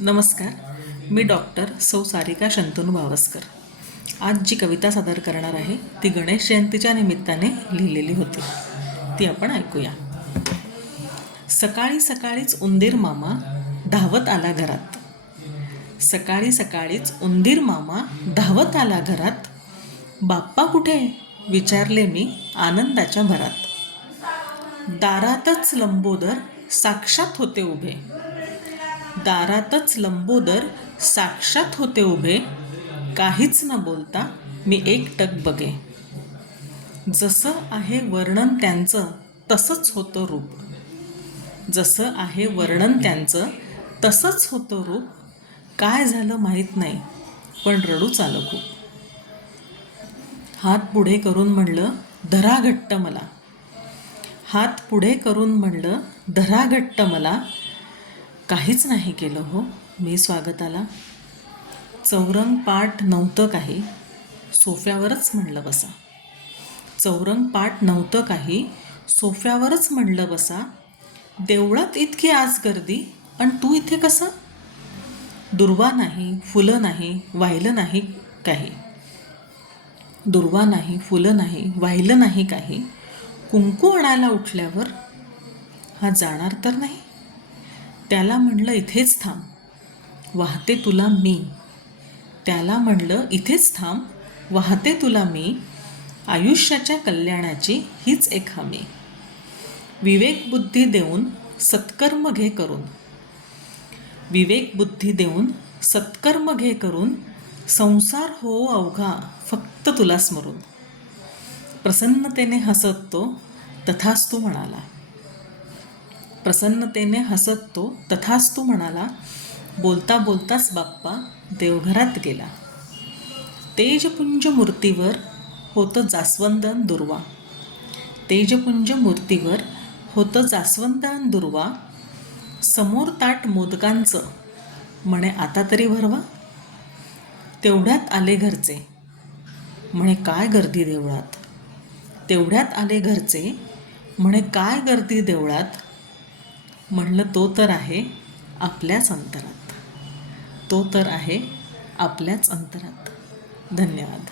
नमस्कार. मी डॉक्टर सौ सारिका शंतनू भावस्कर. आज जी कविता सादर करणार आहे ती गणेश जयंतीच्या निमित्ताने लिहिलेली होती. ती आपण ऐकूया. सकाळी सकाळीच उंदीर मामा धावत आला घरात. सकाळी सकाळीच उंदीर मामा धावत आला घरात. बाप्पा कुठे विचारले मी आनंदाच्या भरात. दारातच लंबोदर साक्षात होते उभे. दारातच लंबोदर साक्षात होते उभे. काहीच न बोलता मी एकटक बघे. जसं आहे वर्णन त्यांचं तसंच होतं रूप. जसं आहे वर्णन त्यांचं तसंच होतं रूप. काय झालं माहीत नाही पण रडूच आलं खूप. हात पुढे करून म्हणलं धरा घट्ट मला. हात पुढे करून म्हणलं धरा घट्ट मला. काहीच नाही केलं हो मी स्वागताला. चौरंग पाट नव्हतं काही सोफ्यावरच म्हणलं बसा. चौरंग पाट नव्हतं काही सोफ्यावरच म्हणलं बसा. देवळात इतकी आज गर्दी आणि तू इथे कसा. दुर्वा नाही फुलं नाही वाहिलं नाही काही. दुर्वा नाही फुलं नाही वाहिलं नाही काही. कुंकू आणायला उठल्यावर हा जाणार तर नाही. त्याला म्हणलं इथेच थांब वाहते तुला मी. त्याला म्हणलं इथेच थांब वाहते तुला मी. आयुष्याच्या कल्याणाची हीच एक हमी. विवेक बुद्धी देऊन सत्कर्म घे करून. विवेक बुद्धी देऊन सत्कर्म घे करून. संसार हो अवघा फक्त तुला स्मरून. प्रसन्नतेने हसत तो तथास्तु म्हणाला. प्रसन्नतेने हसत तो तथास्तु म्हणाला. बोलता बोलताच बाप्पा देवघरात गेला. तेजपुंज मूर्तीवर होतं जास्वंद अन दुर्वा. तेजपुंज मूर्तीवर होतं जास्वंद अन दुर्वा. समोर ताट मोदकांचं म्हणे आता तरी भरवा. तेवढ्यात आले घरचे म्हणे काय गर्दी देवळात. तेवढ्यात आले घरचे म्हणे काय गर्दी देवळात. म्हणलं तो तर आहे आपल्याच अंतरात. तो तर आहे आपल्याच अंतरात. धन्यवाद.